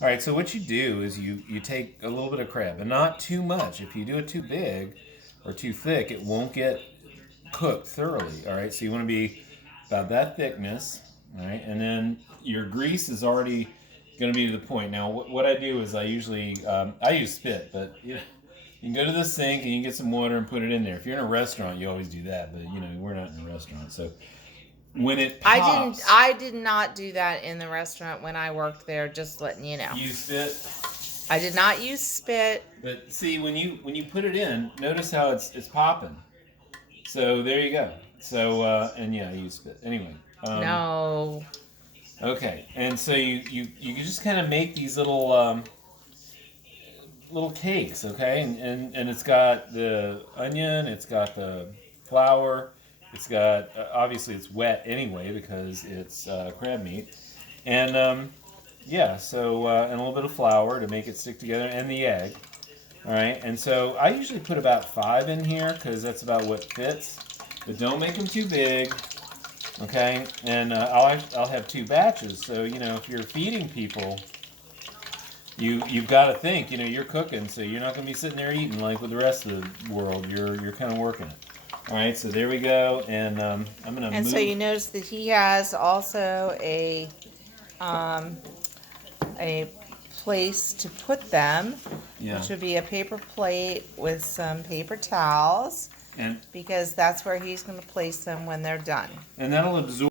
All right, so what you do is you take a little bit of crab, and not too much. If you do it too big or too thick, it won't get cooked thoroughly. All right, so you want to be about that thickness. All right, and then your grease is already going to be to the point. Now, what I do is I usually I use spit, but you can go to the sink and you can get some water and put it in there. If you're in a restaurant, you always do that, but we're not in a restaurant, so when it pops, I did not do that in the restaurant when I worked there, just letting you know. you spit. I did not use spit. But see, when you put it in, notice how it's popping. So there you go. So and yeah, you spit anyway. Um, No. okay, and so you can just kind of make these little cakes, okay? And it's got the onion, it's got the flour, it's got obviously it's wet anyway because it's crab meat, and yeah, so and a little bit of flour to make it stick together, and the egg. All right, and so I usually put about 5 in here because that's about what fits. But don't make them too big, okay? And I'll have 2 batches. So if you're feeding people, you've got to think. You're cooking, so you're not going to be sitting there eating like with the rest of the world. You're kind of working it. All right, so there we go, and I'm gonna And move. so you notice that he has also a place to put them, Yeah, which would be a paper plate with some paper towels, and because that's where he's going to place them when they're done. that'll absorb.